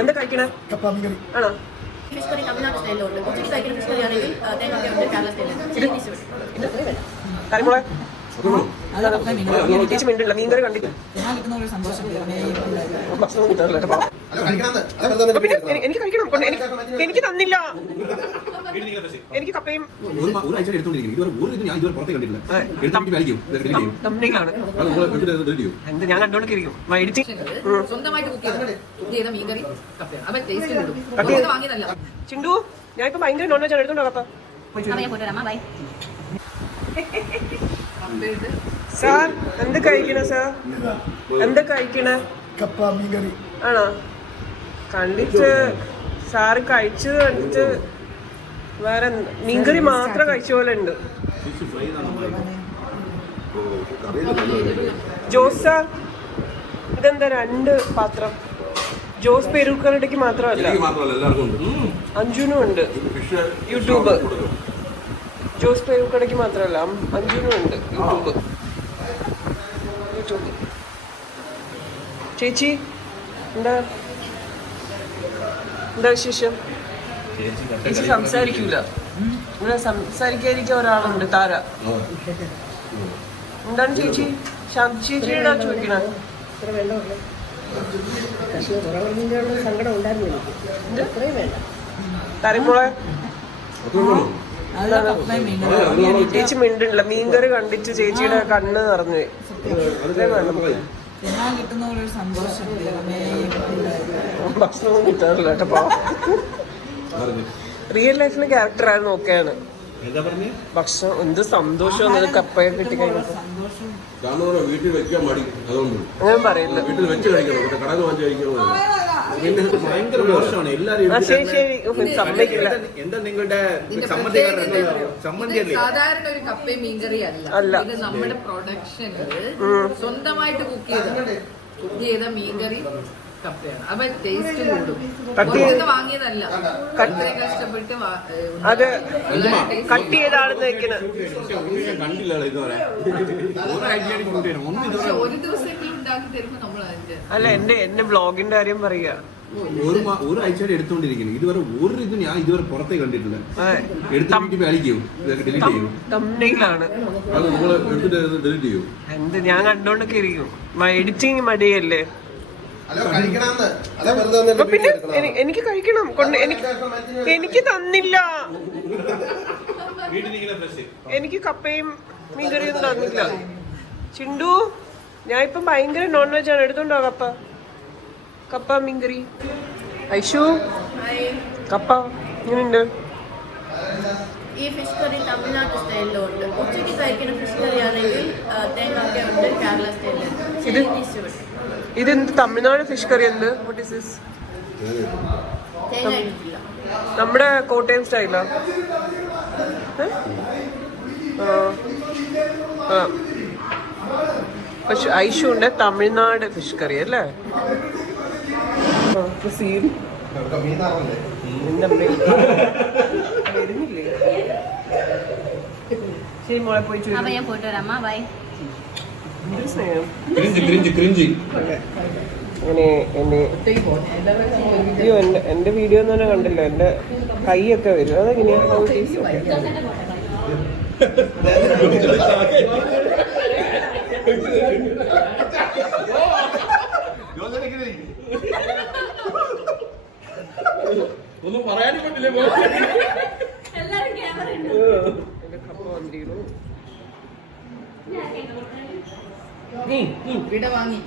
എന്താ കഴിക്കണേ? ആണോ? ഫിഷ് കറി തമിഴ്നാട് സ്റ്റൈലിലുണ്ട്. ഉച്ചയ്ക്ക് കഴിക്കുന്ന ഫിഷ് കറി ആണെങ്കിൽ തേങ്ങാക്കയുണ്ട്, കേരള സ്റ്റൈലുണ്ട്. കറിമോളെ ചേച്ചി മിണ്ടില്ല, മീൻകറി കണ്ടില്ല. ഭക്ഷണം കിട്ടാറില്ല. എനിക്ക് കഴിക്കണം, എനിക്ക് തന്നില്ല. എനിക്ക് കപ്പയും എന്ത് ഞാൻ കണ്ടോണ്ടൊക്കെ ഇരിക്കും. ചിണ്ടു, ഞാൻ ഇപ്പൊ ഭയങ്കര നോൺ വെജ് ആണ് എടുത്തോണ്ടോ കപ്പ. സാർ എന്ത് കഴിക്കണ സാർ? എന്താ കഴിക്കണ? കപ്പ മീൻകറി ആണോ? കണ്ടിട്ട് സാറ് കഴിച്ചത് കണ്ടിട്ട് വേറെ മീൻകറി മാത്രം കഴിച്ച പോലെ ഉണ്ട്. ജോസ് സാർ, ഇതെന്താ 2 പാത്രം? ജോസ് പെരൂക്കറുടെക്ക് മാത്രമല്ല, അഞ്ജുനും ഉണ്ട് യൂട്യൂബ്. ജോസ് പെരൂക്കടയ്ക്ക് മാത്രമല്ല, അഞ്ജുനും ഉണ്ട് യൂട്യൂബ്. ചേച്ചി എന്താ വിശേഷം? ചേച്ചി സംസാരിക്കൂല. ഇവിടെ സംസാരിക്കാതിരിക്കാൻ ഒരാളുണ്ട്, താര. എന്താണ് ചേച്ചി? ശാന്തി ചേച്ചിയുടെ ചോദിക്കണ തറിമോളെ ചേച്ചി മിണ്ടില്ല. മീൻകറി കണ്ടിട്ട് ചേച്ചിയുടെ കണ്ണ് നിറഞ്ഞു. ഭക്ഷണവും കിട്ടാറില്ല കേട്ടോ. റിയൽ ലൈഫിലെ ക്യാരക്ടറാണ് നോക്കിയാണ്. ഭക്ഷണം എന്ത് സന്തോഷം കപ്പയൊക്കെ കിട്ടിക്കഴിഞ്ഞപ്പോ. അങ്ങനെ പറയില്ല. സമ്മതിക്കില്ല. സാധാരണ ഒരു കപ്പയും മീൻകറി അല്ല, ഇത് നമ്മുടെ പ്രൊഡക്ഷനില് സ്വന്തമായിട്ട് കുക്ക് ചെയ്ത മീൻകറി കപ്പയാണ്. അപ്പൊ ടേസ്റ്റ് കൂടും. വാങ്ങിയതല്ല, കഷ്ടപ്പെട്ട് അത് കട്ട് ചെയ്താണെന്ന് വെക്കുന്നത്. ഒരു ദിവസമെങ്കിലും ഉണ്ടാക്കി തരുമ്പോ നമ്മൾ അതിന്റെ അല്ല, എന്റെ ബ്ലോഗിന്റെ കാര്യം പറയുക. ഒരാഴ്ചയായിട്ട് എടുത്തോണ്ടിരിക്കുന്നു. ഇതുവരെ ഒരു ഇത് ഞാൻ ഇതുവരെ പുറത്തേ കണ്ടിട്ടില്ല. എന്ത് ഞാൻ കണ്ടോണ്ടൊക്കെ ഇരിക്കും. എഡിറ്റിംഗ് മടിയല്ലേ? പിന്നെ എനിക്ക് കഴിക്കണം. എനിക്ക് തന്നില്ല. എനിക്ക് കപ്പയും മീൻകറിയൊന്നും തന്നില്ല. ചിണ്ടു, ഞാൻ ഇപ്പം ഭയങ്കര നോൺ വെജ് ആണ്. എടുത്തോണ്ടോ കപ്പ മീൻകറി. ഐഷു, കപ്പ എങ്ങനെയുണ്ട്? ഈ ഫിഷ് കറി തമിഴ്നാട് സ്റ്റൈലിലുണ്ട്. ഉച്ചയ്ക്ക് കഴിക്കുന്ന ഫിഷ് കറി ആണെങ്കിൽ തേങ്ങാക്കയുണ്ട്, കേരള സ്റ്റൈലുണ്ട്. ഇതെന്ത് തമിഴ്നാട് ഫിഷ് കറി? എന്ത് വാട്ട് ഈസ് ദിസ്? നമ്മുടെ കോട്ടയം സ്റ്റൈലാ? പക്ഷെ ഐഷുണ്ട് തമിഴ്നാട് ഫിഷ് കറി അല്ലേ? ശരി മോളെ, പോയിട്ട് അങ്ങനെ എന്റെ വീഡിയോ ഒന്നും തന്നെ കണ്ടില്ല. എന്റെ കൈയൊക്കെ വരും. അതെങ്ങനെയാ? ഒന്നും പറയാനും പറ്റില്ല. എന്റെ കപ്പ വന്നിരിക്കുന്നു. ഇവിടെ വാങ്ങി